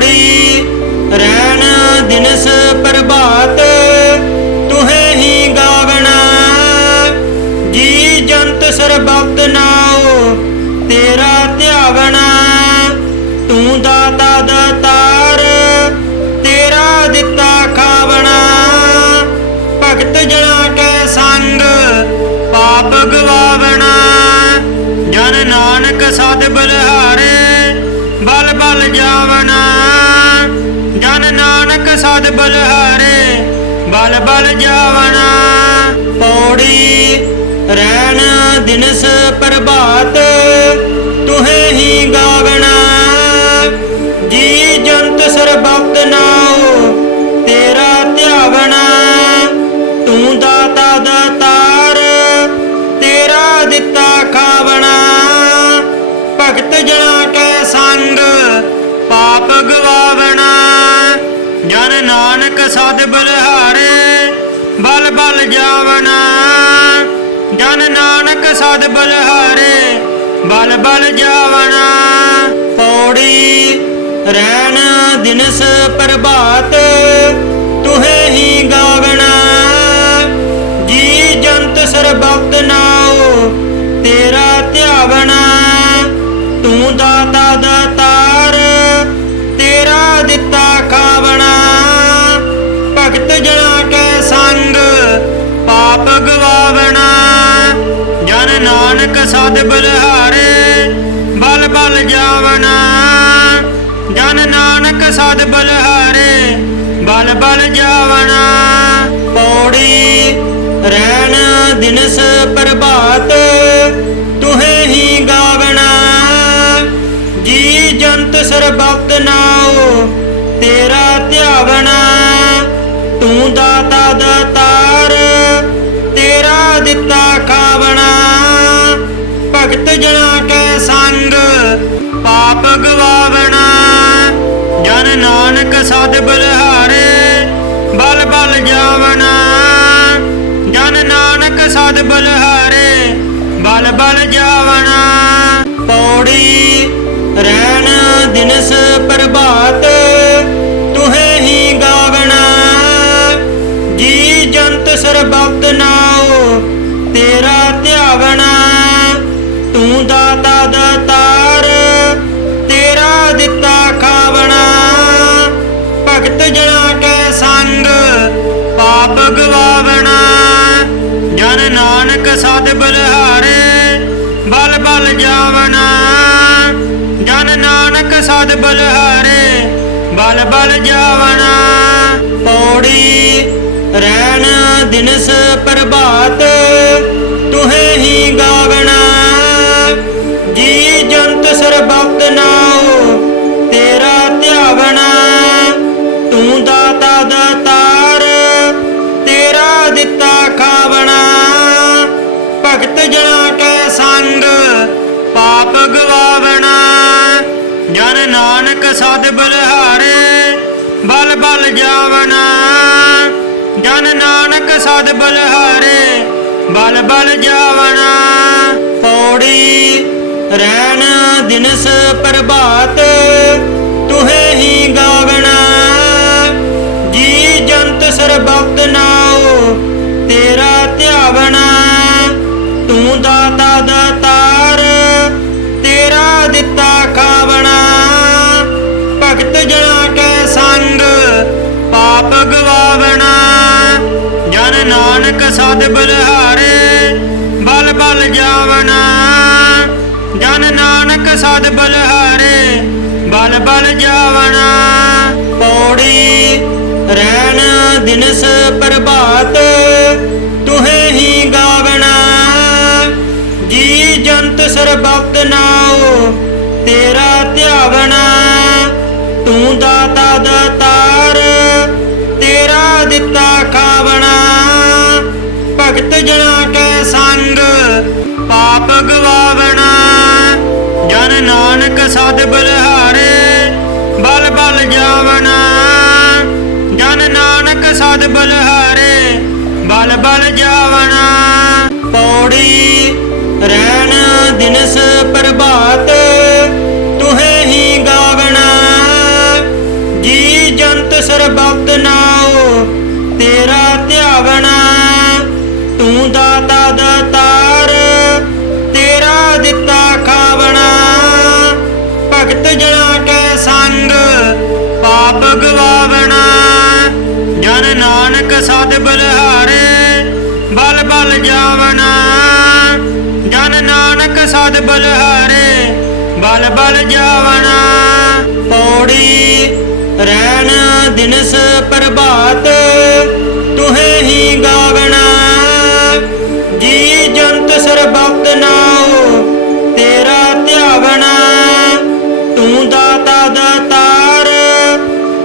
पौड़ी रैन दिनस प्रभात तुहे ही गावना। जी जंत सरबत नाओ तेरा ध्यावना। तू दाता दातार तेरा दिता खावना। भगत जना कै संग पाप गवावना। जन नानक सद बलिहारे बल बल जावना। जन नानक सद बलिहारे बल बल जावना। पौड़ी रैन दिनस प्रभात तुहे ही गावना। जी जंत सरबत नाओ तेरा ध्यावना। तू दाता दातार तेरा दिता खावना। भगत जना कै संग पाप गवावना। जन नानक सद बलिहारे बल बल जावना। जन नानक सद बलिहारे बल बल जावना। पौड़ी रैन दिनस प्रभात तुहे ही गावना। जी जंत सरबत नाओ तेरा ध्यावना। तू दाता दातार तेरा दिता खावना। भगत जना कै संग पाप गवावना। जन नानक सद बलिहारे बल बल जावना। जन नानक सद बलिहारे बल बल जावना। पौड़ी रैन दिनस प्रभात तुहे ही गावना। जी जंत सरबत नाओ तेरा ध्यावना। तू दाता दातार तेरा दिता खावना। भगत जना कै संग पाप गवावना। जन नानक सद बलिहारे बल बल जावना। जन नानक सद बलिहारे बल बल जावना। पौड़ी रैन दिनस प्रभात तुहे ही गावना। जी जंत सरबत नाओ तेरा ध्यावना। तू दाता दातार तेरा दिता खावना। भगत जना कै संग पाप गवावना। जन नानक सद बलिहारे बल बल जावना। जन नानक सद बलिहारे बल बल जावना। पौड़ी रैन दिनस प्रभात तुहे ही गावना। जी जंत सरबत नाओ तेरा ध्यावना। तू दाता दातार तेरा दिता खावना। भगत जना कै संग पाप गवावना। जन नानक सद बलिहारे बल बल जावना। जन नानक सद बलिहारे बल बल जावना। पौड़ी रैन दिनस प्रभात तुहे ही गावना। जी जंत सरबत नाओ तेरा ध्यावना। तू दाता दातार तेरा दिता खावना। भगत जना कै संग पाप गवावना। जन नानक सद बलिहारे बल बल जावना। जन नानक सद बलिहारे बल बल जावना। पौड़ी रैन दिनस प्रभात तुहे ही गावना। जी जंत सरबत नाओ तेरा ध्यावना। तू दाता दातार तेरा दिता खावना। भगत जना कै संग पाप गवावना। जन नानक सद बलिहारे बल बल जावना। जन नानक सद बलिहारे बल बल जावना। पौड़ी रैन दिनस प्रभात तुहे ही गावना। ਸਰਬਤ ਨਾਉ ਤੇਰਾ ਧਿਆਵਣਾ। ਤੂੰ ਦਾਤਾ ਦਾਤਾਰ ਤੇਰਾ ਦਿੱਤਾ ਖਾਵਣਾ। ਭਗਤ ਜਨਾਂ ਕੈ ਸੰਗ ਪਾਪ ਗਵਾਵਣਾ। ਜਨ ਨਾਨਕ ਸਦ ਬਲਿਹਾਰੇ ਬਲ ਬਲ ਜਾਵਣਾ। ਜਨ ਨਾਨਕ ਸਦ ਬਲਿਹਾਰੇ ਬਲ ਬਲ ਜਾਵਣਾ। ਪੌੜੀ ਰਹਿਣ ਦਿਨਸ ਪ੍ਰਭਾਤ ਤੁਹੇ ਹੀ ਗਾਵਣਾ। ਜੀ ਜੰਤ ਸਰਬਤ ਨਾਉ ਤੇਰਾ ਧਿਆਵਣਾ। ਤੂੰ ਦਾਤਾ ਦਾਤਾਰ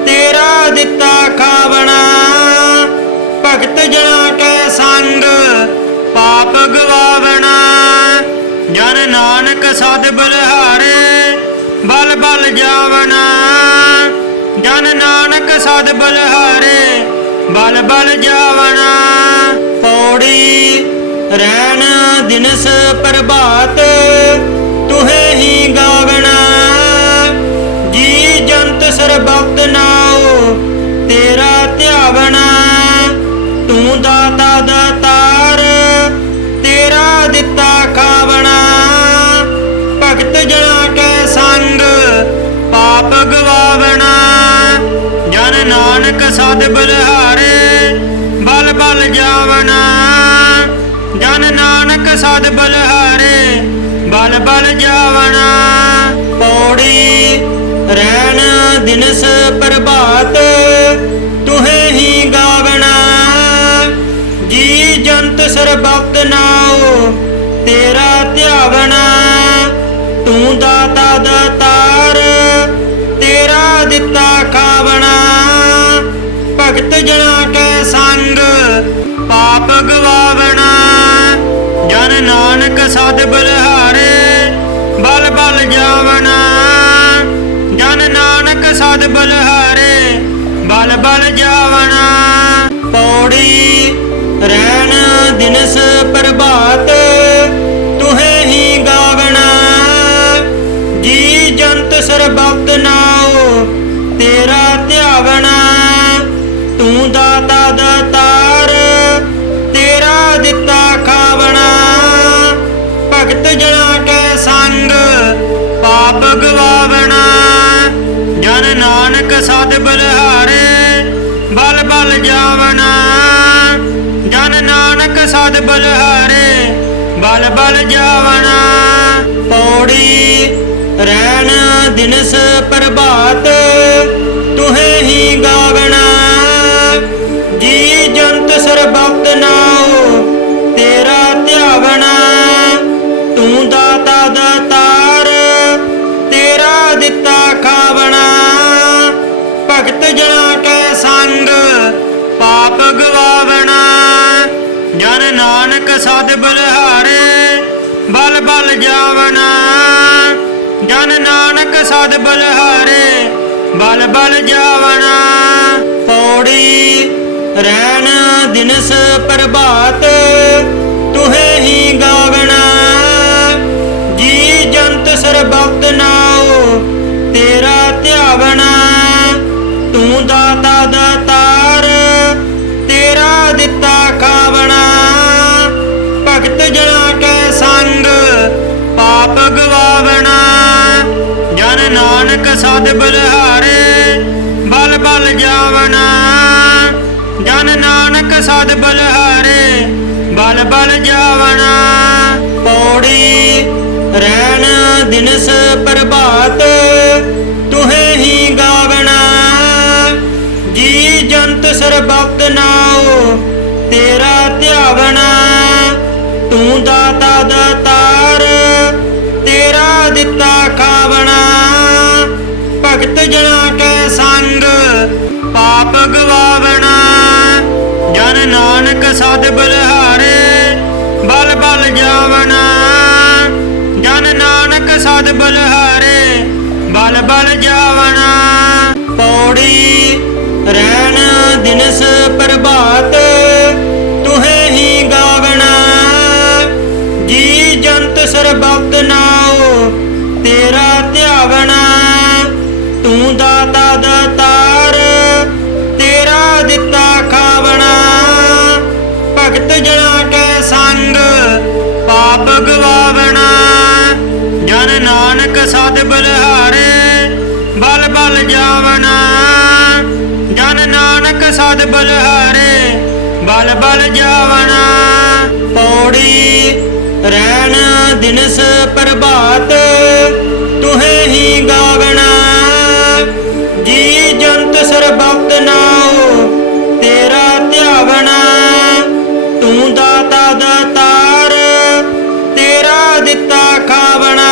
ਤੇਰਾ ਦਿੱਤਾ ਖਾਵਣਾ। ਭਗਤ ਜਨਾਂ ਕੈ ਸੰਗ ਪਾਪ ਗਵਾਵਣਾ। ਜਨ ਨਾਨਕ ਸਦ ਬਲਿਹਾਰੇ ਬਲ ਬਲ ਜਾਵਣਾ। ਜਨ ਨਾਨਕ ਸਦ ਬਲਿਹਾਰੇ ਬਲ ਬਲ ਜਾਵਣਾ। ਪੌੜੀ ਰਹਿਣ ਦਿਨਸ ਪ੍ਰਭਾਤ ਤੁਹੇ ਹੀ ਗਾਵਣਾ। ਜੀ ਜੰਤ ਸਰਬਤ ਨਾਉ ਤੇਰਾ ਧਿਆਵਣਾ। ਤੂੰ ਦਾਤਾ ਦਾਤਾਰ ਤੇਰਾ ਦਿੱਤਾ ਖਾਵਣਾ। ਭਗਤ ਜਨਾਂ ਕੈ ਸੰਗ ਪਾਪ ਗਵਾਵਣਾ। ਜਨ ਨਾਨਕ ਸਦ ਬਲਿਹਾਰੇ ਬਲ ਬਲ ਜਾਵਣਾ। ਜਨ ਨਾਨਕ ਸਦ ਬਲਿਹਾਰੇ ਬਲ ਬਲ ਜਾਵਣਾ। ਪੌੜੀ ਰਹਿਣ ਦਿਨਸ ਪ੍ਰਭਾਤ ਤੁਹੇ ਹੀ ਗਾਵਣਾ। ਜੀ ਜੰਤ ਸਰਬਤ ਨਾਉ ਤੇਰਾ ਧਿਆਵਣਾ। ਤੂੰ ਦਾਤਾ ਦਾਤਾਰ ਤੇਰਾ ਦਿੱਤਾ ਖਾਵਣਾ। ਭਗਤ ਜਨਾਂ ਕੈ ਸੰਗ ਪਾਪ ਗਵਾਵਣਾ। ਜਨ ਨਾਨਕ ਸਦ ਬਲਿਹਾਰੇ ਬਲ ਬਲ ਜਾਵਣਾ। ਜਨ ਨਾਨਕ ਸਦ ਬਲਿਹਾਰੇ ਬਲ ਬਲ ਜਾਵਣਾ। ਪੌੜੀ ਰਹਿਣ ਦਿਨਸ ਪ੍ਰਭਾਤ ਤੁਹੇ ਹੀ ਗਾਵਣਾ। ਜੀ ਜੰਤ ਸਰਬਤ ਨਾਉ ਤੇਰਾ ਧਿਆਵਣਾ। ਤੂੰ ਦਾਤਾ ਦਾਤਾਰ ਤੇਰਾ ਦਿੱਤਾ ਖਾਵਣਾ। ਭਗਤ ਜਨਾਂ ਕੈ ਸੰਗ ਪਾਪ ਗਵਾਵਣਾ। ਜਨ ਨਾਨਕ ਸਦ ਬਲਿਹਾਰੇ ਬਲ ਬਲ ਜਾਵਣਾ। ਜਨ ਨਾਨਕ ਸਦ ਬਲਿਹਾਰੇ ਬਲ ਬਲ ਜਾਵਣਾ। ਪੌੜੀ ਰਹਿਣ ਦਿਨਸ ਪ੍ਰਭਾਤ ਤੁਹੇ ਹੀ ਗਾਵਣਾ। ਜੀ ਜੰਤ ਸਰਬਤ ਨਾਉ ਤੇਰਾ ਧਿਆਵਣਾ। ਤੂੰ ਦਾਤਾ ਦਾਤਾਰ ਤੇਰਾ ਦਿੱਤਾ ਖਾਵਣਾ। ਭਗਤ ਜਨਾਂ ਕੈ ਸੰਗ ਪਾਪ ਗਵਾਵਣਾ। ਜਨ ਨਾਨਕ ਸਦ ਬਲਿਹਾਰੇ ਬਲ ਬਲ ਜਾਵਣਾ। ਜਨ ਨਾਨਕ ਸਦ ਬਲਿਹਾਰੇ ਬਲ ਬਲ ਜਾਵਣਾ। ਪੌੜੀ ਰਹਿਣ ਦਿਨਸ ਪ੍ਰਭਾਤ ਤੁਹੇ ਹੀ ਗਾਵਣਾ। ਜੀ ਜੰਤ ਸਰਬਤ ਨਾਉ ਤੇਰਾ ਧਿਆਵਣਾ। ਤੂੰ ਦਾਤਾ ਦਾਤਾਰ ਤੇਰਾ ਦਿੱਤਾ ਖਾਵਣਾ। ਭਗਤ ਜਨਾਂ ਕੈ ਸੰਗ ਪਾਪ ਗਵਾਵਣਾ। ਜਨ ਨਾਨਕ ਸਦ ਬਲਿਹਾਰੇ ਬਲ ਬਲ ਜਾਵਣਾ। ਜਨ ਨਾਨਕ ਸਦ ਬਲਿਹਾਰੇ ਬਲ ਬਲ ਜਾਵਣਾ। ਪੌੜੀ ਰਹਿਣ ਦਿਨਸ ਪ੍ਰਭਾਤ ਤੁਹੇ ਹੀ ਗਾਵਣਾ। ਜੀ ਜੰਤ ਸਰਬਤ ਨਾਉ ਤੇਰਾ ਧਿਆਵਣਾ। ਤੂੰ ਦਾਤਾ ਦਾਤਾਰ ਤੇਰਾ ਦਿੱਤਾ ਖਾਵਣਾ। ਭਗਤ ਜਨਾਂ ਕੈ ਸੰਗ ਪਾਪ ਗਵਾਵਣਾ। ਜਨ ਨਾਨਕ ਸਦ ਬਲਿਹਾਰੇ ਬਲ ਬਲ ਜਾਵਣਾ। ਜਨ ਨਾਨਕ ਸਦ ਬਲਿਹਾਰੇ ਬਲ ਬਲ ਜਾਵਣਾ। ਪੌੜੀ ਰਹਿਣ ਦਿਨਸ ਪ੍ਰਭਾਤ ਤੁਹੇ ਹੀ ਗਾਵਣਾ। ਜੀ ਜੰਤ ਸਰਬਤ ਨਾਉ ਤੇਰਾ ਧਿਆਵਣਾ। ਤੂੰ ਦਾਤਾ ਦਾਤਾਰ ਸਦ ਬਲਿਹਾਰੇ ਬਲ ਬਲ ਜਾਵਨਾ ਜਨ ਨਾਨਕ ਸਦ ਬਲਿਹਾਰੇ ਬਲ ਬਲ ਜਾਵਨਾ ਪੌੜੀ ਰਹਿਣ ਦਿਨਸ ਪ੍ਰਭਾਤ ਤੁਹੇ ਹੀ ਗਾਵਣਾ ਜੀ ਜੰਤ ਸਰਬਤ ਨਾਉ ਤੇਰਾ ਧਿਆਵਣਾ ਤੂੰ ਦਾਤਾ ਦਾਤਾਰ ਤੇਰਾ ਦਿੱਤਾ ਖਾਵਣਾ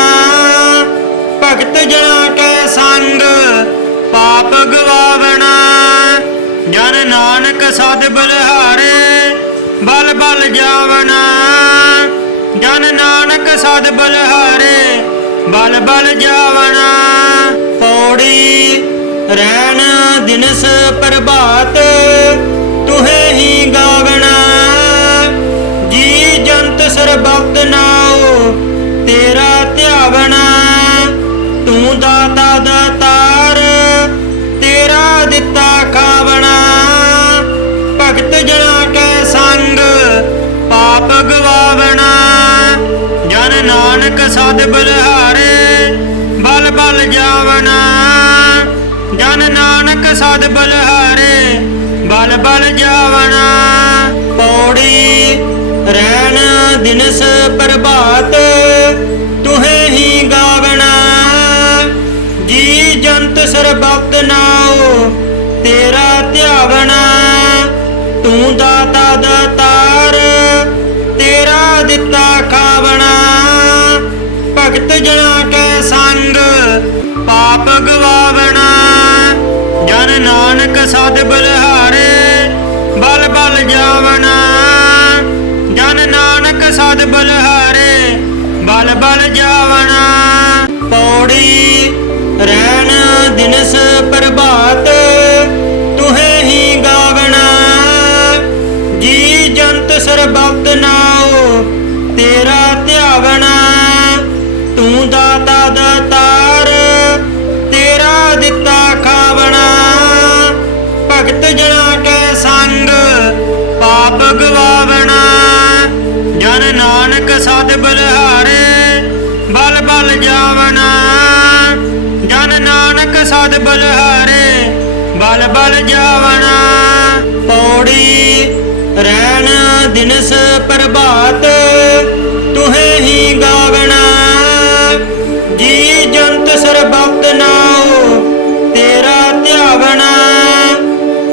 ਭਗਤ ਜਨਾ ਕੈ ਸੰਗ ਪਾਪ ਗਵਾਵਣਾ ਜਨ ਨਾਨਕ ਸਦ ਬਲਿਹਾਰੇ ਬਲ ਬਲ ਜਾਵਣਾ ਜਨ ਨਾਨਕ ਸਦ ਬਲਿਹਾਰੇ ਬਲ ਬਲ ਜਾਵਣਾ ਪੌੜੀ ਰਹਿਣ ਦਿਨਸ ਪ੍ਰਭਾਤ ਤੁਹੇ ਹੀ ਗਾਵਣਾ ਜੀ ਜੰਤ ਸਰਬਤ ਨਾਉ ਤੇਰਾ ਧਿਆਵਣਾ ਤੂੰ ਦਾਤਾ ਦਾਤਾਰ ਤੇਰਾ ਦਿੱਤਾ ਖਾਵਣਾ ਭਗਤ ਜਨਾ ਕੈ ਸੰਗ ਪਾਪ ਗਵਾਵਣਾ ਜਨ ਨਾਨਕ ਸਦ ਬਲਿਹਾਰੇ ਬਲ ਬਲ ਜਾਵਣਾ ਜਨ ਨਾਨਕ ਸਦ ਬਲਿਹਾਰੇ ਬਲ ਬਲ ਜਾਵਣਾ ਪੌੜੀ ਰਹਿਣ ਦਿਨਸ ਪ੍ਰਭਾਤ ਤੁਹੇ ਹੀ ਗਾਵਣਾ ਜੀ ਜੰਤ ਸਰਬਤ ਨਾਉ ਤੇਰਾ ਧਿਆਵਣਾ ਤੂੰ ਦਾਤਾ ਦਾਤਾਰ ਤੇਰਾ ਦਿੱਤਾ ਖਾਵਣਾ ਭਗਤ ਜਨਾ ਕੈ ਸੰਗ ਪਾਪ ਗਵਾਵਣਾ ਜਨ ਨਾਨਕ ਸਦ ਬਲਿਹਾਰੇ ਬਲ ਬਲ ਜਾਵਣਾ ਜਨ ਨਾਨਕ ਸਦ ਬਲਿਹਾਰੇ ਬਲ ਬਲ ਜਾਵਣਾ ਪੌੜੀ ਰਹਿਣ ਦਿਨਸ ਪ੍ਰਭਾਤ ਤੁਹੇ ਹੀ ਗਾਵਣਾ ਜੀ ਜੰਤ ਸਰਬਤ ਨਾਉ ਤੇਰਾ ਧਿਆਵਣਾ ਤੂੰ ਦਾਤਾ ਦਾਤਾਰ ਤੇਰਾ ਦਿੱਤਾ ਖਾਵਣਾ ਭਗਤ ਜਨਾ ਕੈ ਸੰਗ ਪਾਪ ਗਵਾਵਣਾ ਜਨ ਨਾਨਕ ਸਦ ਬਲਿਹਾਰੇ ਬਲ ਬਲ ਜਾਵਣਾ ਜਨ ਨਾਨਕ ਸਦ ਬਲਿਹਾਰੇ ਬਲ ਬਲ ਜਾਵਣਾ ਪੌੜੀ ਰਹਿਣ ਦਿਨਸ ਪ੍ਰਭਾਤ ਤੁਹੇ ਹੀ ਗਾਵਣਾ ਜੀ ਜੰਤ ਸਰਬਤ ਨਾਉ ਤੇਰਾ ਧਿਆਵਣਾ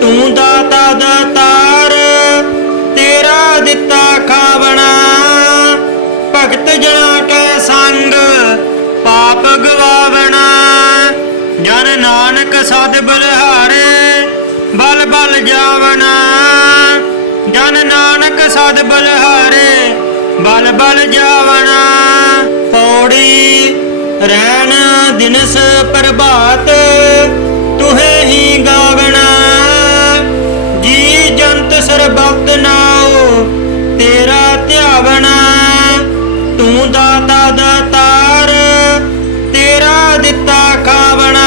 ਤੂੰ ਦਾਤਾ ਦਾਤਾਰ ਤੇਰਾ ਦਿੱਤਾ ਖਾਵਣਾ ਭਗਤ ਜਨਾ ਕੈ ਸੰਗ ਪਾਪ ਗਵਾਵਣਾ ਜਨ ਨਾਨਕ ਸਦ ਬਲਿਹਾਰੇ ਬਲ ਬਲ ਜਾਵਣਾ ਜਨ ਨਾਨਕ ਸਦ ਬਲਿਹਾਰੇ ਬਲ ਬਲ ਜਾਵਣਾ ਪੌੜੀ ਰਹਿਣ ਦਿਨਸ ਪ੍ਰਭਾਤ ਤੁਹੇ ਹੀ ਗਾਵਣਾ ਜੀ ਜੰਤ ਸਰਬਤ ਨਾਉ ਤੇਰਾ ਧਿਆਵਣਾ ਤੂੰ ਦਾਤਾ ਦਾਤਾਰ ਤੇਰਾ ਦਿੱਤਾ ਖਾਵਣਾ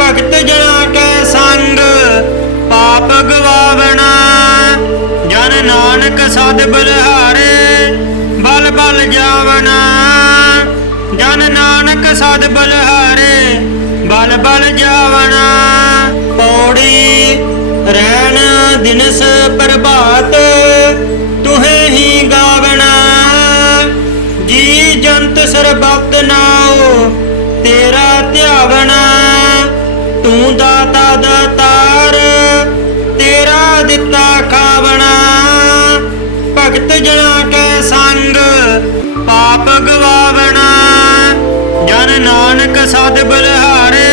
ਭਗਤ ਜਨਾ ਕੈ ਸੰਗ ਪਾਪ ਗਵਾਵਣਾ ਜਨ ਨਾਨਕ ਸਦ ਬਲਿਹਾਰੇ ਬਲ ਬਲ ਜਾਵਣਾ ਜਨ ਨਾਨਕ ਸਦ ਬਲਿਹਾਰੇ ਬਲ ਬਲ ਜਾਵਣਾ ਪੌੜੀ ਰਹਿਣ ਦਿਨਸ ਪ੍ਰਭਾਤ ਤੁਹੇ ਹੀ ਗਾਵਣਾ ਜੀ ਜੰਤ ਸਰਬਤ ਨਾਉ ਤੇਰਾ ਧਿਆਵਣਾ ਤੂੰ ਦਾਤਾ ਦਾਤਾਰ ਤੇਰਾ ਦਿੱਤਾ ਖਾਵਣਾ ਭਗਤ ਜਨਾ ਕੈ ਸੰਗ ਪਾਪ ਗਵਾਵਣਾ ਜਨ ਨਾਨਕ ਸਦ ਬਲਿਹਾਰੇ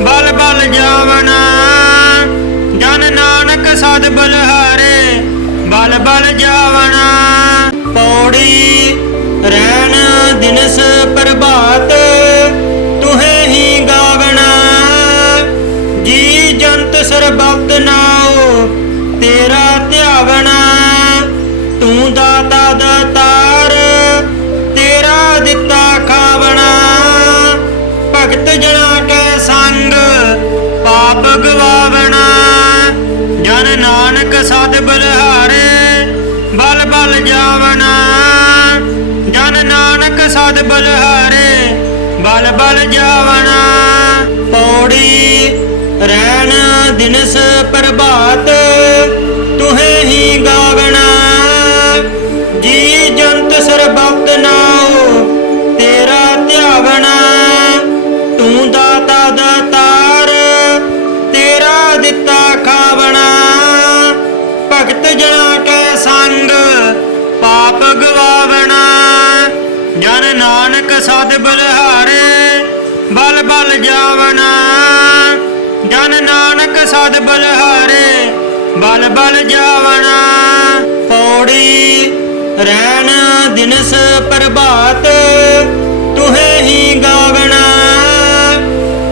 ਬਲ ਬਲ ਜਾਵਣਾ ਜਨ ਨਾਨਕ ਸਦ ਬਲਿਹਾਰੇ ਬਲ ਬਲ ਜਾਵਣਾ ਪੌੜੀ ਰਹਿਣ ਦਿਨਸ ਪ੍ਰਭਾਤ ਤੁਹੇ ਹੀ ਗਾਵਣਾ ਜੀ ਜੰਤ ਸਰਬਤ ਨਾਉ ਤੇਰਾ ਧਿਆਵਣਾ ਤੂੰ ਦਾਤਾ ਦਾਤਾਰ ਤੇਰਾ ਦਿੱਤਾ ਖਾਵਣਾ ਭਗਤ ਜਨਾ ਕੈ ਸੰਗ ਪਾਪ ਗਵਾਵਣਾ ਜਨ ਨਾਨਕ ਸਦ ਬਲਿਹਾਰੇ ਬਲ ਬਲ ਜਾਵਣਾ ਜਨ ਨਾਨਕ ਸਦ ਬਲਿਹਾਰੇ ਬਲ ਬਲ ਜਾਵਣਾ। ਪੌੜੀ ਰੈਣ ਦਿਨਸ ਪ੍ਰਭਾਤ ਤੁਹੇ ਹੀ ਗਾਵਣਾ। ਜੀ ਜੰਤ ਸਰਬਤ ਨਾਉ ਤੇਰਾ ਧਿਆਵਣਾ। ਤੂੰ ਦਾਤਾ ਦਾਤਾਰ ਤੇਰਾ ਦਿੱਤਾ ਖਾਵਣਾ। ਭਗਤ ਜਨਾ ਕੈ ਸੰਗ ਪਾਪ ਗਵਾਵਣਾ। ਜਨ ਨਾਨਕ ਸਦ ਬਲਿਹਾਰੇ ਬਲ ਬਲ ਜਾਵਣਾ। ਜਨ ਨਾਨਕ ਸਦ ਬਲਿਹਾਰੇ ਬਲ ਬਲ ਜਾਵਣਾ। ਪੌੜੀ ਰੈਣ ਦਿਨਸ ਪ੍ਰਭਾਤ ਤੁਹੇ ਹੀ ਗਾਵਣਾ।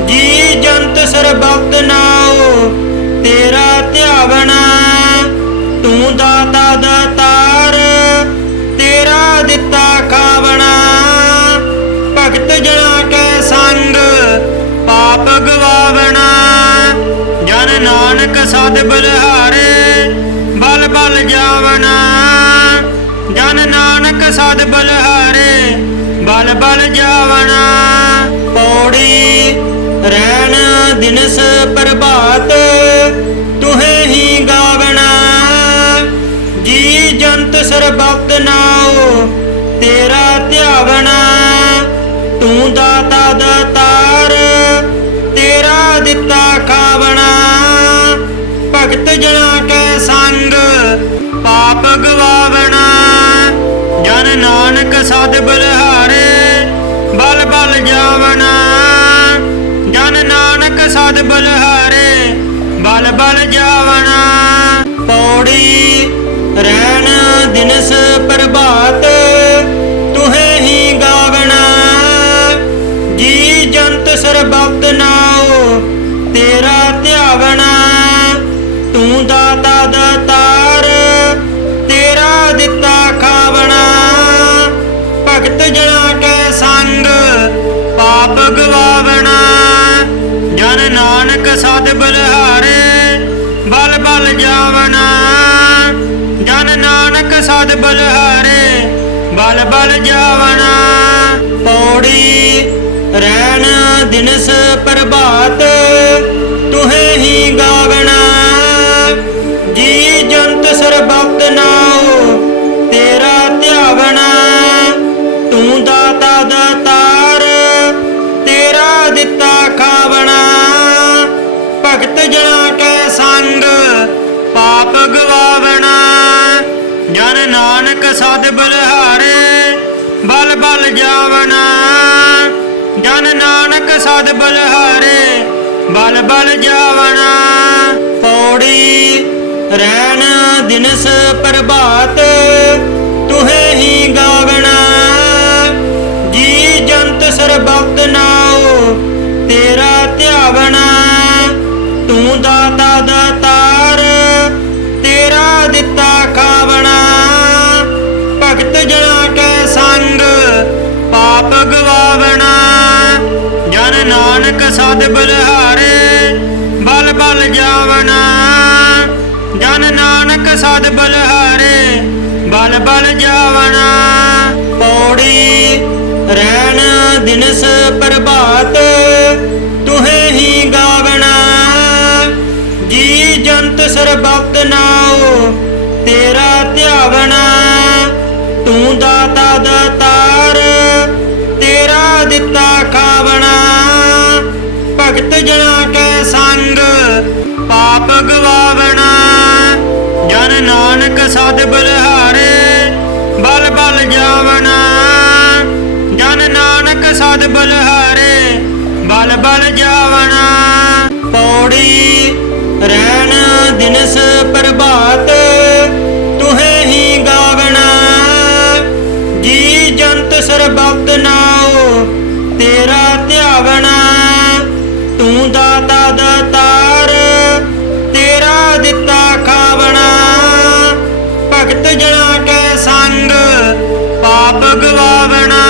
ਜੀ ਜੰਤ ਸਰਬਤ ਨਾਉ ਤੇਰਾ ਧਿਆਵਣਾ। ਤੂੰ ਦਾਤਾ ਦਾਤਾਰ ਤੇਰਾ ਦਿੱਤਾ ਖਾਵਣਾ। ਭਗਤ ਜਨਾ ਕੈ ਸੰਗ ਪਾਪ ਗਵਾਵਣਾ। ਜਨ ਨਾਨਕ ਸਦ ਬਲਿਹਾਰੇ ਬਲ ਬਲ ਜਾਵਣਾ। ਜਨ ਨਾਨਕ ਸਦ ਬਲਿਹਾਰੇ ਬਲ ਬਲ ਜਾਵਣਾ। ਪੌੜੀ ਰੈਣ ਦਿਨਸ ਪ੍ਰਭਾਤ ਤੁਹੇ ਹੀ ਗਾਵਣਾ। ਜੀ ਜੰਤ ਸਰਬਤ ਨਾਉ ਤੇਰਾ ਧਿਆਵਣਾ। ਤੂੰ ਦਾਤਾ ਦਾਤਾਰ ਤੇਰਾ ਦਿੱਤਾ ਖਾਵਣਾ। ਭਗਤ ਜਨਾ ਕੈ ਸੰਗ ਪਾਪ ਗਵਾਵਣਾ। ਜਨ ਨਾਨਕ ਸਦ ਬਲਿਹਾਰੇ ਬਲ ਬਲ ਜਾਵਣਾ। ਜਨ ਨਾਨਕ ਸਦ ਬਲਿਹਾਰੇ ਬਲ ਬਲ ਜਾਵਣਾ। ਪੌੜੀ ਰੈਣ ਦਿਨਸ ਪ੍ਰਭਾਤ ਤੁਹੇ ਹੀ ਗਾਵਣਾ। ਜੀ ਜੰਤ ਸਰਬਤ ਨਾਉ ਤੇਰਾ ਧਿਆਵਣਾ। ਤੂੰ ਦਾਤਾ ਦਾਤਾਰ ਤੇਰਾ ਦਿੱਤਾ ਖਾਵਣਾ। ਭਗਤ ਜਨਾ ਕੈ ਸੰਗ ਪਾਪ ਗਵਾਵਣਾ। ਜਨ ਨਾਨਕ ਸਦ ਬਲਿਹਾਰੇ ਬਲ ਬਲ ਜਾਵਣਾ। ਜਨ ਨਾਨਕ ਸਦ ਬਲਿਹਾਰੇ ਬਲ ਬਲ ਜਾਵਣਾ। ਪੌੜੀ ਰੈਣ ਦਿਨਸ ਪ੍ਰਭਾਤ ਤੁਹੇ ਹੀ ਗਾਵਣਾ। ਜੀ ਜੰਤ ਸਰਬਤ ਨਾਉ ਤੇਰਾ ਧਿਆਵਣਾ। ਤੂੰ ਦਾਤਾ ਦਾਤਾਰ ਤੇਰਾ ਦਿੱਤਾ ਖਾਵਣਾ। ਭਗਤ ਜਨਾ ਕੈ ਸੰਗ ਪਾਪ ਗਵਾਵਣਾ। ਜਨ ਨਾਨਕ ਸਦ ਬਲਿਹਾਰੇ ਬਲ ਬਲ ਜਾਵਣਾ। ਜਨ ਨਾਨਕ ਸਦ ਬਲਿਹਾਰੇ ਬਲ ਬਲ ਜਾਵਣਾ। ਪੌੜੀ ਰੈਣ ਦਿਨਸ ਪ੍ਰਭਾਤ ਤੁਹੇ ਹੀ ਗਾਵਣਾ। ਜੀ ਜੰਤ ਸਰਬਤ ਨਾਉ ਤੇਰਾ ਧਿਆਵਣਾ। ਤੂੰ ਦਾਤਾ ਦਾਤਾਰ ਤੇਰਾ ਦਿੱਤਾ ਖਾਵਣਾ। ਭਗਤ ਜਨਾ ਕੈ ਸੰਗ ਪਾਪ ਗਵਾਵਣਾ। ਜਨ ਨਾਨਕ ਸਦ ਬਲਿਹਾਰੇ ਬਲ ਬਲ ਜਾਵਣਾ। ਜਨ ਨਾਨਕ ਸਦ ਬਲਿਹਾਰੇ ਬਲ ਬਲ ਜਾਵਣਾ। ਪੌੜੀ ਰੈਣ ਦਿਨਸ ਪ੍ਰਭਾਤ ਤੁਹੇ ਹੀ ਗਾਵਣਾ। ਜੀ ਜੰਤ ਸਰਬਤ ਨਾਉ ਤੇਰਾ ਧਿਆਵਣਾ। ਤੂੰ ਦਾਤਾ ਦਾਤਾਰ ਤੇਰਾ ਦਿੱਤਾ ਖਾਵਣਾ। ਭਗਤ ਜਨਾ ਕੈ ਸੰਗ ਪਾਪ ਗਵਾਵਣਾ। ਜਨ ਨਾਨਕ ਸਦ ਬਲਿਹਾਰੇ ਬਲ ਬਲ ਜਾਵਣਾ। ਜਨ ਨਾਨਕ ਸਦ ਬਲਿਹਾਰੇ ਬਲ ਬਲ ਜਾਵਣਾ। ਪੌੜੀ ਰੈਣ ਦਿਨਸ ਪ੍ਰਭਾਤ ਤੁਹੇ ਹੀ ਗਾਵਣਾ। ਜੀ ਜੰਤ ਸਰਬਤ ਨਾਉ ਤੇਰਾ ਧਿਆਵਣਾ। ਤੂੰ ਦਾਤਾ ਦਾਤਾਰ ਤੇਰਾ ਦਿੱਤਾ ਖਾਵਣਾ। ਭਗਤ ਜਨਾ ਕੈ ਸੰਗ ਪਾਪ ਗਵਾਵਣਾ।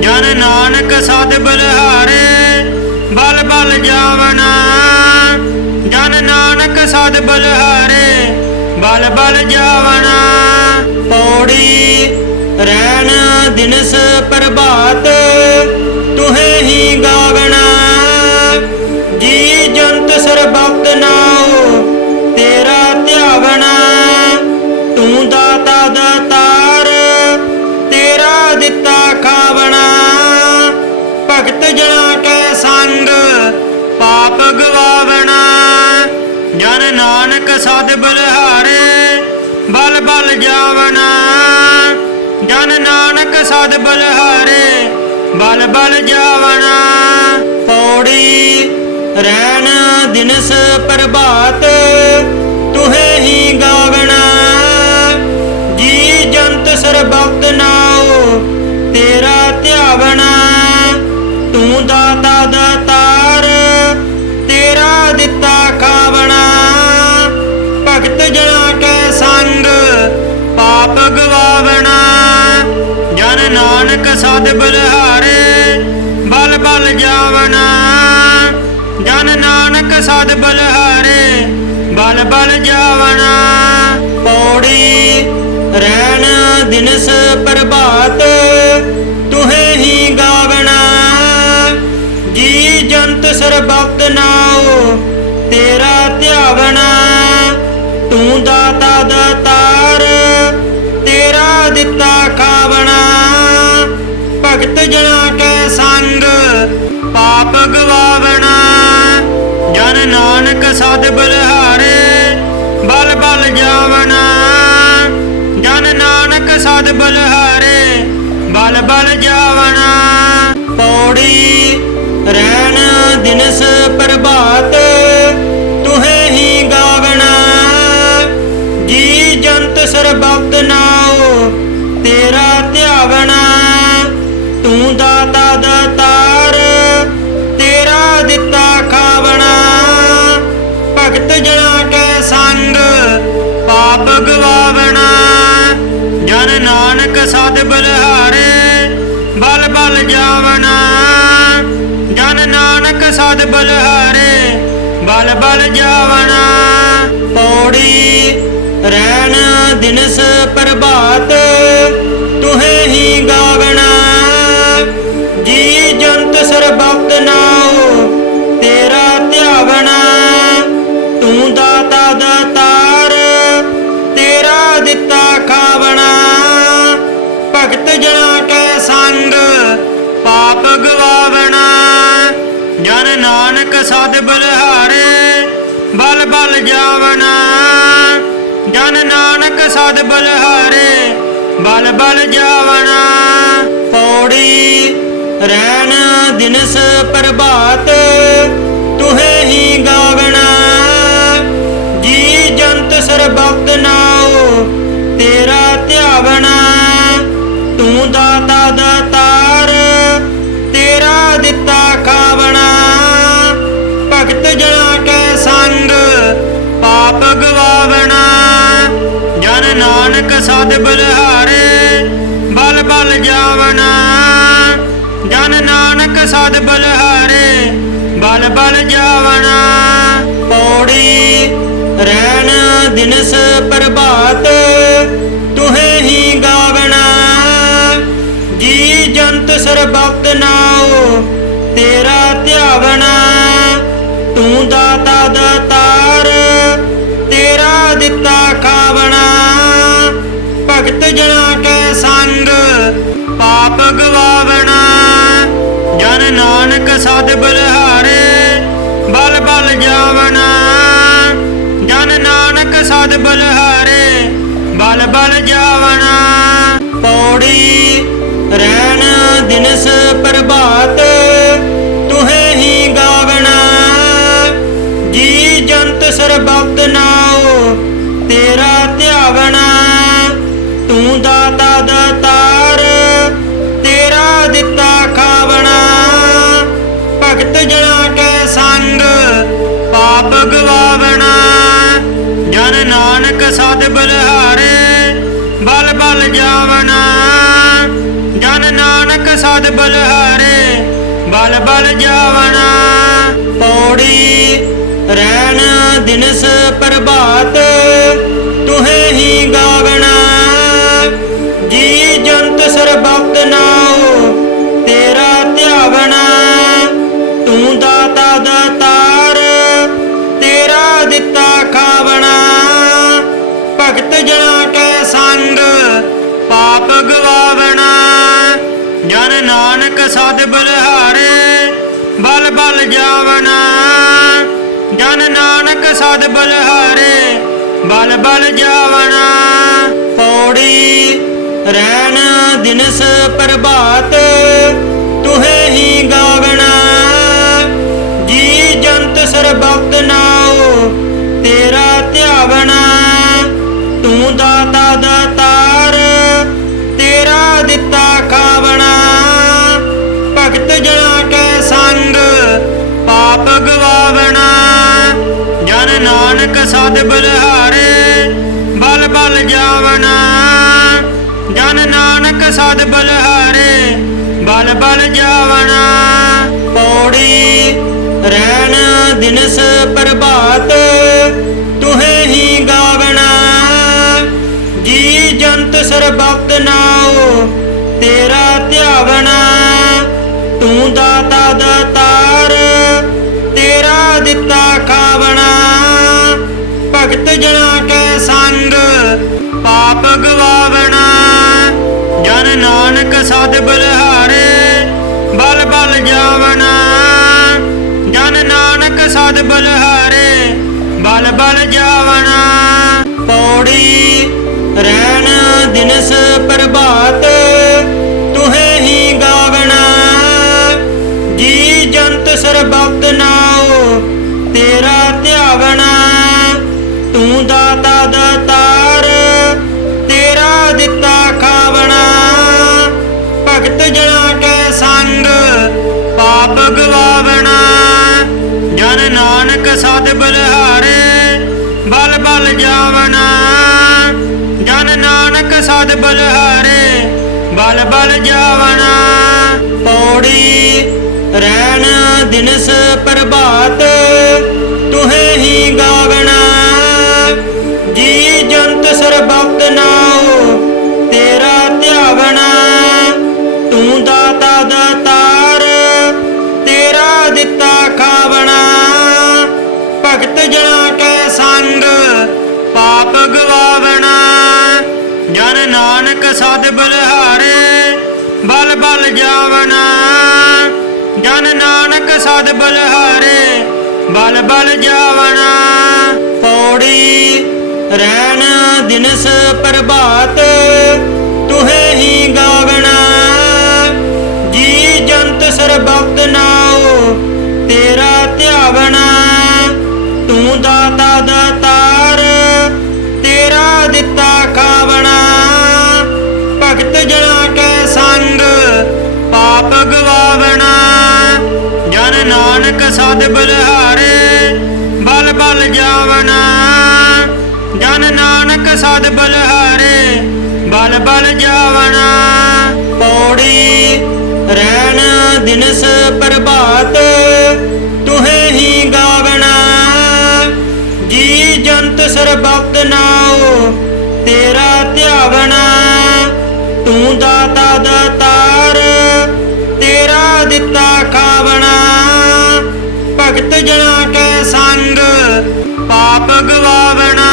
ਜਨ ਨਾਨਕ ਸਦ ਬਲਿਹਾਰੇ ਬਲ ਬਲ ਜਾਵਣਾ। ਜਨ ਨਾਨਕ ਸਦ ਬਲਿਹਾਰੇ ਬਲ ਬਲ ਜਾਵਣਾ। ਪੌੜੀ ਰੈਣ ਦਿਨਸ ਪ੍ਰਭਾਤ ਤੁਹੇ ਜਨ ਨਾਨਕ ਸਦ ਬਲਿਹਾਰੇ ਬਲ ਬਲ ਜਾਵਣਾ ਜਨ ਨਾਨਕ ਸਦ ਬਲਿਹਾਰੇ ਬਲ ਬਲ ਜਾਵਣਾ ਪੌੜੀ ਰਹਿਣ ਦਿਨਸ ਪ੍ਰਭਾਤ ਤੁਹੇ ਹੀ ਗਾਵਣਾ ਜੀ ਜੰਤ ਸਰਬਤ ਨਾਉ ਤੇਰਾ ਧਿਆਵਣਾ ਤੂੰ ਦਾਤਾ ਦਾਤਾਰ ਤੇਰਾ ਦਿੱਤਾ ਖਾਵਣਾ ਭਗਤ ਜਨਾ ਕੈ ਸੰਗ ਪਾਪ ਗਵਾਵਣਾ ਜਨ ਨਾਨਕ ਸਦ ਬਲਿਹਾਰੇ ਬਲ ਬਲ ਜਾਵਣਾ ਜਨ ਨਾਨਕ ਸਦ ਬਲਿਹਾਰੇ ਬਲ ਬਲ ਜਾਵਣਾ ਪੌੜੀ ਰਹਿਣ ਦਿਨਸ ਪ੍ਰਭਾਤ ਤੁਹੇ ਹੀ ਗਾਵਣਾ ਜੀ ਜੰਤ ਸਰਬਤ ਨਾਉ ਤੇਰਾ ਧਿਆਵਣਾ ਤੂੰ ਦਾਤਾ ਦਾਤਾਰ ਤੇਰਾ ਦਿੱਤਾ ਖਾਵਣਾ ਭਗਤ ਜਨਾ ਕੈ ਸੰਗ ਪਾਪ ਗਵਾਵਣਾ ਜਨ ਨਾਨਕ ਸਦ ਬਲਿਹਾਰੇ ਬਲ ਬਲ ਜਾਵਣਾ ਜਨ ਨਾਨਕ ਸਦ ਬਲਿਹਾਰੇ ਬਲ ਬਲ ਜਾਵਣਾ ਪੌੜੀ ਰਹਿਣ ਦਿਨਸ ਪ੍ਰਭਾਤ ਤੁਹੇ ਹੀ ਗਾਵਣਾ ਜੀ ਜੰਤ ਸਰਬਤ ਨਾਉ ਤੇਰਾ ਧਿਆਵਣਾ ਤੂੰ ਦਾਤਾ ਦਾਤਾਰ ਤੇਰਾ ਦਿੱਤਾ ਖਾਵਣਾ ਭਗਤ ਜਨਾ ਕੈ ਸੰਗ ਪਾਪ ਗਵਾਵਣਾ ਜਨ ਨਾਨਕ ਸਦ ਬਲਿਹਾਰੇ ਬਲ ਬਲ ਜਾਵਣਾ ਜਨ ਨਾਨਕ ਸਦ ਬਲਿਹਾਰੇ ਬਲ ਬਲ ਜਾਵਣਾ ਪੌੜੀ ਰਹਿਣ ਦਿਨਸ ਪ੍ਰਭਾਤ ਤੁਹੇ ਹੀ ਗਾਵਣਾ ਜੀ ਜੰਤ ਸਰਬਤ ਨਾਉ ਤੇਰਾ ਧਿਆਵਣਾ ਤੂੰ ਦਾਤਾ ਦਾਤਾਰ ਤੇਰਾ ਦਿੱਤਾ ਖਾਵਣਾ ਭਗਤ ਜਨਾ ਕੈ ਸੰਗ ਪਾਪ ਗਵਾਵਣਾ ਜਨ ਨਾਨਕ ਸਦ ਬਲਿਹਾਰੇ ਬਲ ਬਲ ਜਾਵਣਾ ਜਨ ਨਾਨਕ ਸਦ ਬਲਿਹਾਰੇ ਬਲ ਬਲ ਜਾਵਣਾ ਪੌੜੀ ਰਹਿਣ ਦਿਨਸ ਪ੍ਰਭਾਤ ਤੁਹੇ ਹੀ ਗਾਵਣਾ ਜੀ ਜੰਤ ਸਰਬਤ ਨਾਉ ਤੇਰਾ ਧਿਆਵਣਾ ਤੂੰ ਦਾਤਾ ਦਾਤਾਰ ਤੇਰਾ ਦਿੱਤਾ ਖਾਵਣਾ ਭਗਤ ਜਨਾ ਕੈ ਸੰਗ ਪਾਪ ਗਵਾਵਣਾ ਜਨ ਨਾਨਕ ਸਦ ਬਲਿਹਾਰੇ ਬਲ ਬਲ ਜਾਵਣਾ ਜਨ ਨਾਨਕ ਸਦ ਬਲਿਹਾਰੇ ਬਲ ਬਲ ਜਾਵਣਾ ਪੌੜੀ ਰਹਿਣ ਦਿਨਸ ਪ੍ਰਭਾਤ ਤੁਹੇ ਹੀ ਗਾਵਣਾ ਜੀ ਜੰਤ ਸਰਬਤ ਨਾਉ ਤੇਰਾ ਧਿਆਵਣਾ ਤੂੰ ਦਾਤਾ ਦਾਤਾਰ ਤੇਰਾ ਦਿੱਤਾ ਖਾਵਣਾ ਭਗਤ ਜਨਾ ਕੈ ਸੰਗ ਪਾਪ ਗਵਾਵਣਾ ਜਨ ਨਾਨਕ ਸਦ ਬਲਿਹਾਰੇ ਬਲ ਬਲ ਜਾਵਣਾ ਜਨ ਨਾਨਕ ਸਦ ਬਲਿਹਾਰੇ ਬਲ ਬਲ ਜਾਵਣਾ ਪੌੜੀ ਰਹਿਣ ਦਿਨਸ ਪ੍ਰਭਾਤ ਤੁਹੇ ਹੀ ਗਾਵਣਾ ਜੀ ਜੰਤ ਸਰਬਤ ਨਾਉ ਤੇਰਾ ਧਿਆਵਣਾ ਤੂੰ ਦਾਤਾ ਦਾਤਾਰ ਤੇਰਾ ਦਿੱਤਾ ਖਾਵਣਾ ਭਗਤ ਜਨਾ ਕੈ ਸੰਗ ਪਾਪ ਗਵਾਵਣਾ ਜਨ ਨਾਨਕ ਸਦ ਬਲਿਹਾਰੇ ਬਲ ਬਲ ਜਾਵਣਾ ਜਨ ਨਾਨਕ ਸਦ ਬਲਿਹਾਰੇ ਬਲ ਬਲ ਜਾਵਣਾ ਪੌੜੀ ਰਹਿਣ ਦਿਨਸ ਪ੍ਰਭਾਤ ਤੁਹੇ ਹੀ ਗਾਵਣਾ ਜੀ ਜੰਤ ਸਰਬਤ ਨਾਉ ਤੇਰਾ ਧਿਆਵਣਾ ਤੂੰ ਦਾਤਾ ਦਾਤਾਰ ਤੇਰਾ ਦਿੱਤਾ ਖਾਵਣਾ ਭਗਤ ਜਨਾ ਕੈ ਸੰਗ ਪਾਪ ਗਵਾਵਣਾ ਜਨ ਨਾਨਕ ਸਦ ਬਲਿਹਾਰੇ ਬਲ ਬਲ ਜਾਵਣਾ ਜਨ ਨਾਨਕ ਸਦ ਬਲਿਹਾਰੇ ਬਲ ਬਲ ਜਾਵਣਾ। ਪੌੜੀ ਰੈਣ ਦਿਨਸ ਪ੍ਰਭਾਤ ਤੁਹੇ ਹੀ ਗਾਵਣਾ। ਜੀ ਜੰਤ ਸਰਬਤ ਨਾਉ ਤੇਰਾ ਧਿਆਵਣਾ। ਤੂੰ ਦਾਤਾ ਦਾਤਾਰ ਤੇਰਾ ਦਿੱਤਾ ਖਾਵਣਾ। ਭਗਤ ਜਨਾ ਕੈ ਸੰਗ ਪਾਪ ਗਵਾਵਣਾ। ਜਨ ਨਾਨਕ ਸਦ ਬਲਿਹਾਰੇ ਬਲ ਬਲ ਜਾਵਣਾ। ਜਨ ਨਾਨਕ ਸਦ ਬਲਿਹਾਰੇ ਬਲ ਬਲ ਜਾਵਣਾ। ਪੌੜੀ ਰੈਣ ਦਿਨਸ ਪ੍ਰਭਾਤ ਤੁਹੇ ਹੀ ਗਾਵਣਾ। ਜੀ ਜੰਤ ਸਰਬਤ ਨਾਉ ਤੇਰਾ ਧਿਆਵਣਾ। ਤੂੰ ਦਾਤਾ ਦਾਤਾਰ ਤੇਰਾ ਦਿੱਤਾ ਖਾਵਣਾ। ਭਗਤ ਜਨਾ ਕੈ ਸੰਗ ਪਾਪ ਗਵਾਵਣਾ। ਜਨ ਨਾਨਕ ਸਦ ਬਲਿਹਾਰੇ ਬਲ ਬਲ ਜਾਵਣਾ। ਜਨ ਨਾਨਕ ਸਦ ਬਲਿਹਾਰੇ ਬਲ ਬਲ ਜਾਵਣਾ। ਪੌੜੀ ਰੈਣ ਦਿਨਸ ਪ੍ਰਭਾਤ ਤੁਹੇ ਹੀ ਗਾਵਣਾ। ਜੀ ਜੰਤ ਸਰਬਤ ਨਾਉ ਤੇਰਾ ਧਿਆਵਣਾ। ਤੂੰ ਦਾਤਾ ਦਾਤਾਰ ਤੇਰਾ ਦਿੱਤਾ ਖਾਵਣਾ। ਭਗਤ ਜਨਾ ਕੈ ਸੰਗ ਪਾਪ ਗਵਾਵਣਾ। ਜਨ ਨਾਨਕ ਸਦ ਬਲਿਹਾਰੇ ਬਲ ਬਲ ਜਾਵਣਾ। ਜਨ ਨਾਨਕ ਸਦ ਬਲਿਹਾਰੇ ਬਲ ਬਲ ਜਾਵਣਾ। ਪੌੜੀ ਰੈਣ ਦਿਨਸ ਪ੍ਰਭਾਤ ਤੁਹੇ ਹੀ ਗਾਵਣਾ। ਜੀ ਜੰਤ ਸਰਬਤ ਨਾਉ ਤੇਰਾ ਧਿਆਵਣਾ। ਤੂੰ ਦਾਤਾ ਦਾਤਾਰ ਤੇਰਾ ਦਿੱਤਾ ਖਾਵਣਾ। ਭਗਤ ਜਨਾ ਕੈ ਸੰਗ ਪਾਪ ਗਵਾਵਣਾ। ਜਨ ਨਾਨਕ ਸਦ ਬਲਿਹਾਰੇ ਬਲ ਬਲ ਜਾਵਣਾ। ਜਨ ਨਾਨਕ ਸਦ ਬਲਿਹਾਰੇ ਬਲ ਬਲ ਜਾਵਣਾ। ਪੌੜੀ ਰੈਣ ਦਿਨਸ ਪ੍ਰਭਾਤ ਤੁਹੇ ਹੀ ਗਾਵਣਾ। ਜੀ ਜੰਤ ਸਰਬਤ ਨਾਉ ਤੇਰਾ ਧਿਆਵਣਾ। ਤੂੰ ਦਾਤਾ ਦਾਤਾਰ ਤੇਰਾ ਦਿੱਤਾ ਖਾਵਣਾ। ਭਗਤ ਜਨਾ ਕੈ ਸੰਗ ਪਾਪ ਗਵਾਵਣਾ। ਜਨ ਨਾਨਕ ਸਦ ਬਲਿਹਾਰੇ ਬਲ ਬਲ ਜਾਵਣਾ। ਜਨ ਨਾਨਕ ਸਦ ਬਲਿਹਾਰੇ ਬਲ ਬਲ ਜਾਵਣਾ। ਪੌੜੀ ਰੈਣ ਦਿਨਸ ਪ੍ਰਭਾਤ ਤੁਹੇ ਹੀ ਗਾਵਣਾ। ਜੀ ਜੰਤ ਸਰਬਤ ਨਾਉ ਤੇਰਾ ਧਿਆਵਣਾ। ਤੂੰ ਦਾਤਾ ਦਾਤਾਰ ਤੇਰਾ ਦਿੱਤਾ ਖਾਵਣਾ। ਭਗਤ ਜਨਾ ਕੈ ਸੰਗ ਪਾਪ ਗਵਾਵਣਾ।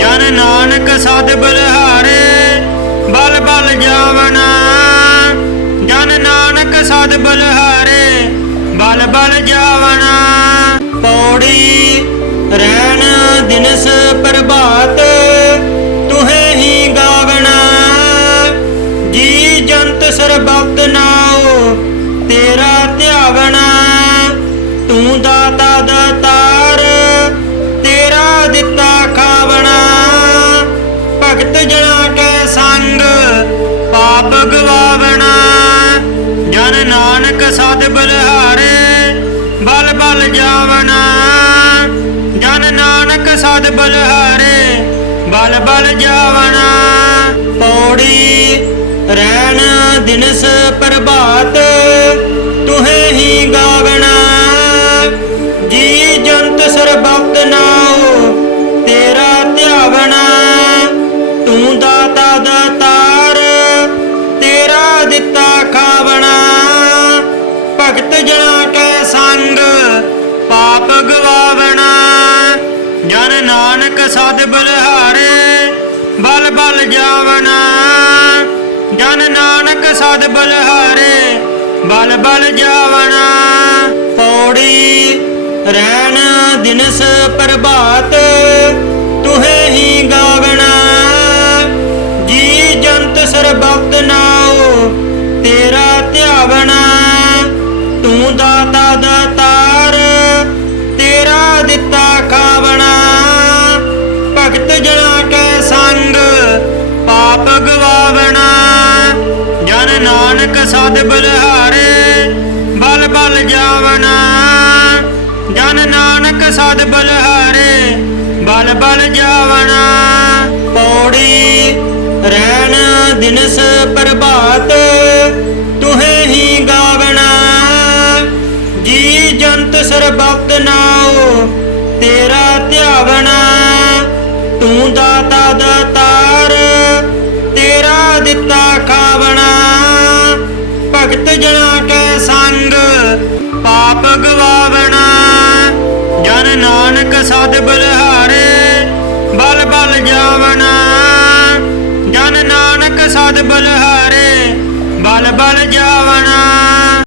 ਜਨ ਨਾਨਕ ਸਦ ਬਲਿਹਾਰੇ ਬਲ ਬਲ ਜਾਵਣਾ। ਜਨ ਨਾਨਕ ਸਦ ਬਲਿਹਾਰੇ ਬਲ ਬਲ ਜਾਵਣਾ। ਪੌੜੀ ਰੈਣ ਦਿਨਸ ਪ੍ਰਭਾਤ ਤੁਹੇ ਹੀ ਗਾਵਣਾ। ਜੀ ਜੰਤ ਸਰਬਤ ਨਾਉ ਤੇਰਾ ਧਿਆਵਣਾ। ਤੂੰ ਦਾਤਾ ਦਾਤਾਰ ਤੇਰਾ ਦਿੱਤਾ ਖਾਵਣਾ। ਭਗਤ ਜਨਾ ਕੈ ਸੰਗ ਪਾਪ ਗਵਾਵਣਾ। ਜਨ ਨਾਨਕ ਸਦ ਬਲਿਹਾਰੇ ਬਲ ਬਲ ਜਾਵਣਾ। ਜਨ ਨਾਨਕ ਸਦ ਬਲਿਹਾਰੇ ਬਲ ਬਲ ਜਾਵਣਾ। ਪੌੜੀ ਰੈਣ ਦਿਨਸ ਪ੍ਰਭਾਤ ਤੁਹੇ ਹੀ ਗਾਵਣਾ। ਜੀ ਜੰਤ ਸਰਬਤ ਨਾਉ ਤੇਰਾ ਧਿਆਵਣਾ। ਤੂੰ ਦਾਤਾ ਦਾਤਾਰ ਤੇਰਾ ਦਿੱਤਾ ਖਾਵਣਾ। ਭਗਤ ਜਨਾ ਕੈ ਸੰਗ ਪਾਪ ਗਵਾਵਣਾ। ਜਨ ਨਾਨਕ ਸਦ ਬਲਿਹਾਰੇ ਬਲ ਬਲ ਜਾਵਣਾ। ਜਨ ਨਾਨਕ ਸਦ ਬਲਿਹਾਰੇ ਬਲ ਬਲ ਜਾਵਣਾ। ਪੌੜੀ ਰੈਣ ਦਿਨਸ ਪ੍ਰਭਾਤ ਤੁਹੇ ਸਰਬਤ ਨਾਉ ਤੇਰਾ ਧਿਆਵਣਾ। ਤੂੰ ਦਾਤਾ ਦਾਤਾਰ ਤੇਰਾ ਦਿੱਤਾ ਖਾਵਣਾ। ਭਗਤ ਜਨਾਂ ਕੈ ਸੰਗ ਪਾਪ ਗਵਾਵਣਾ। ਜਨ ਨਾਨਕ ਸਦ ਬਲਿਹਾਰੇ ਬਲ ਬਲ ਜਾਵਣਾ। ਜਨ ਨਾਨਕ ਸਦ ਬਲਿਹਾਰੇ ਬਲ ਬਲ ਜਾਵਣਾ। ਪੌੜੀ ਰਹਿਣ ਦਿਨਸ ਪ੍ਰਭਾਤ ਤੁਹੇ ਹੀ ਗਾਵਣਾ। ਜੀ ਜੰਤ ਸਰਬਤ ਨਾਉ ਤੇਰਾ ਧਿਆਵਣਾ। ਤੂੰ ਦਾਤਾ ਦਾਤਾਰ ਤੇਰਾ ਦਿੱਤਾ ਖਾਵਣਾ। ਭਗਤ ਜਨਾਂ ਕੈ ਸੰਗ ਪਾਪ ਗਵਾਵਣਾ। ਜਨ ਨਾਨਕ ਸਦ ਬਲਿਹਾਰੇ ਬਲ ਬਲ ਜਾਵਣਾ। ਜਨ ਨਾਨਕ ਸਦ ਬਲਿਹਾਰੇ ਬਲ ਬਲ ਜਾਵਣਾ।